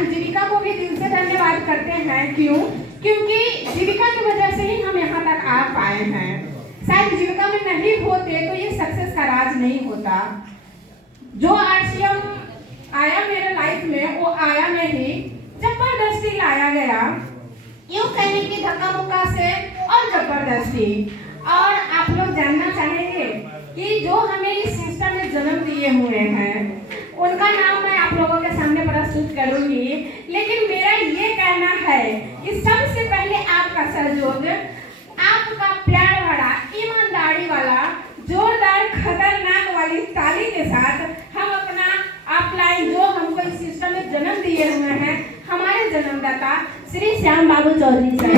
आज जीविका को भी दिल से धन्यवाद करते हैं। क्यों? क्योंकि जीविका की वजह से ही हम यहाँ तक आ पाए हैं। शायद जीविका में नहीं होते तो ये सक्सेस का राज नहीं होता। जो RCM आया मेरे लाइफ में, वो आया नहीं, जबरदस्ती लाया गया, यूँ कहने की धक्का मुक्का से और जबरदस्ती। और आप लोग जानना चाहेंगे कि जो हमें इस सिस्टम में जन्म दिए हुए हैं उनका नाम मैं आप लोगों के सामने प्रस्तुत करूंगी, लेकिन मेरा ये कहना है कि सबसे पहले आपका सहयोग, आपका प्यार भरा, ईमानदारी वाला, जोरदार खतरनाक वाली ताली के साथ हम अपना अपलाइन जो हमको इस सिस्टम में जन्म दिए हुए हैं, हमारे जन्मदाता श्री श्याम बाबू चौधरी साहब।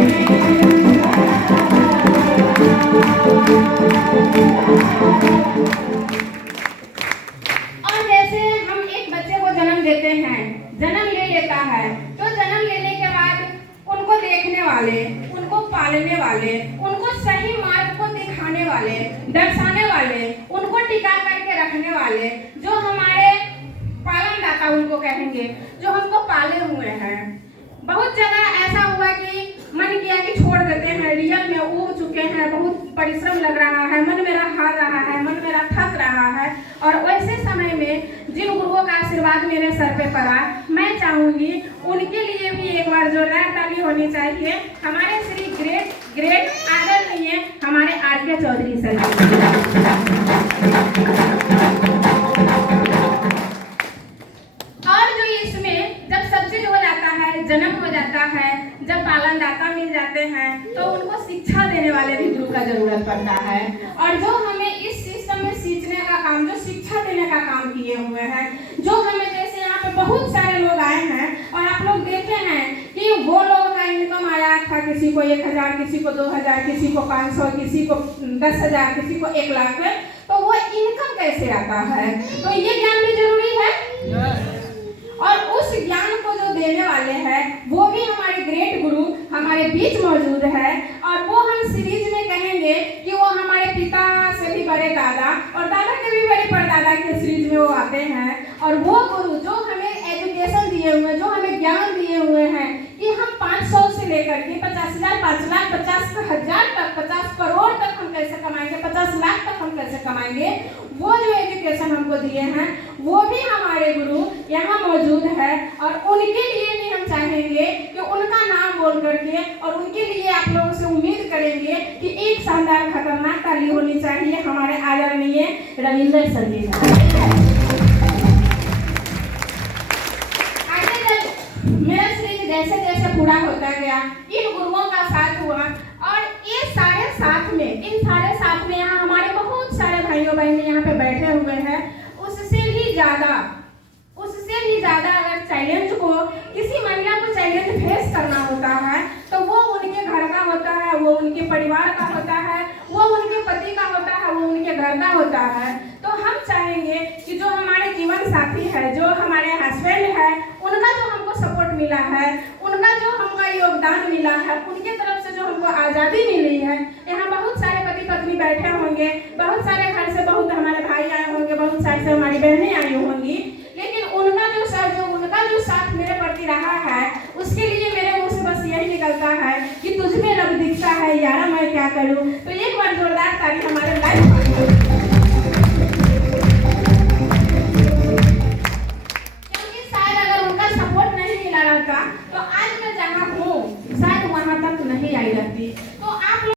और जैसे हम एक बच्चे को जन्म देते हैं, जन्म ले लेता है, तो जन्म लेने के बाद उनको देखने वाले, उनको पालने वाले, उनको सही मार्ग को दिखाने वाले, दर्शाने वाले, उनको टिका करके रखने वाले, जो हमारे पालनदाता उनको कहेंगे, जो हमको पाले हुए हैं। बहुत जगह ऐसा हुआ कि मन किया कि छोड़ देते हैं, रियल में उब चुके हैं, बहुत परिश्रम लग रहा है, मन मेरा हार रहा है, मन मेरा थक रहा है, और वैसे समय में जिन गुरुओं का आशीर्वाद मेरे सर पे पड़ा, मैं चाहूंगी उनके लिए भी एक बार जोरदार ताली होनी चाहिए। हमारे श्री ग्रेट आदरणीय हमारे RK चौधरी सर। और जो इसमें जब सब चीज हो जाता है, जन्म हो जाता है, जब पालनदाता मिल जाते हैं, तो उनको शिक्षा देने वाले भी गुरु का जरूरत पड़ता है। और जो हमें इस सिस्टम में सीखने का काम, जो शिक्षा देने का काम किए हुए हैं, जो हमें जैसे यहाँ पे बहुत सारे लोग आए हैं और आप लोग देखे हैं कि वो लोगों का इनकम आया था, किसी को 1000, किसी को 2000, किसी को 500, किसी को 10,000, किसी को 1 लाख, तो वो इनकम कैसे आता है? तो ये ज्ञान भी जरूरी है। और उस ज्ञान को जो देने वाले हैं वो भी हमारे ग्रेट गुरु हमारे बीच मौजूद है। और वो हम सीरीज में कहेंगे कि वो हमारे पिता से भी बड़े दादा और दादा के भी बड़े परदादा के सीरीज में वो आते हैं। और वो गुरु जो हमें एजुकेशन दिए हुए, जो हमें ज्ञान दिए हुए हैं कि हम 500 से लेकर के 50,000, 5 लाख, 50,000 तक, 50 करोड़ तक हम कैसे कमाएंगे, 50 लाख तक हम कैसे कमाएंगे, वो जो एजुकेशन हमको दिए हैं वो भी हमारे गुरु यहाँ मौजूद है। और उनके लिए भी हम चाहेंगे कि उनका नाम बोल करके, और उनके लिए आप लोगों से उम्मीद करेंगे कि एक शानदार खतरनाक ताली होनी चाहिए हमारे आदरणीय रविंदर सर जी। आगे जब मेरा सीरीज जैसे जैसे पूरा होता गया, इन गुरुओं का साथ हुआ, और ये सारे साथ में, इन सारे साथ में यहाँ हमारे बहुत सारे भाइयों बहनें यहाँ पे बैठे हुए हैं। उससे भी ज्यादा अगर चैलेंज को, किसी महिला को चैलेंज फेस करना होता है, तो वो उनके घर का होता है, वो उनके परिवार का होता है, वो उनके पति का होता है, वो उनके घर का होता है। तो हम चाहेंगे कि जो हमारे जीवन साथी है, जो हमारे हस्बैंड है, उनका जो हमको सपोर्ट मिला है, उनका जो हमको योगदान मिला है, उनके तरफ से जो हमको आज़ादी मिली है। यहाँ बहुत सारे पति पत्नी बैठे होंगे, बहुत सारे घर से बहुत हमारे भाई आए होंगे, बहुत सारी से हमारी बहनें आई होंगी, लेकिन उनका जो सहयोग, उनका जो साथ मेरे प्रति रहा है, उसके लिए मेरे मुंह से बस यही निकलता है कि तुझ में रब दिखता है यारा, मैं क्या करूं। तो एक बार जोरदार ताली हमारे लाइफ, क्योंकि शायद अगर उनका सपोर्ट नहीं मिला रहता तो आज मैं जहाँ हूँ शायद वहाँ तक नहीं आई रहती। तो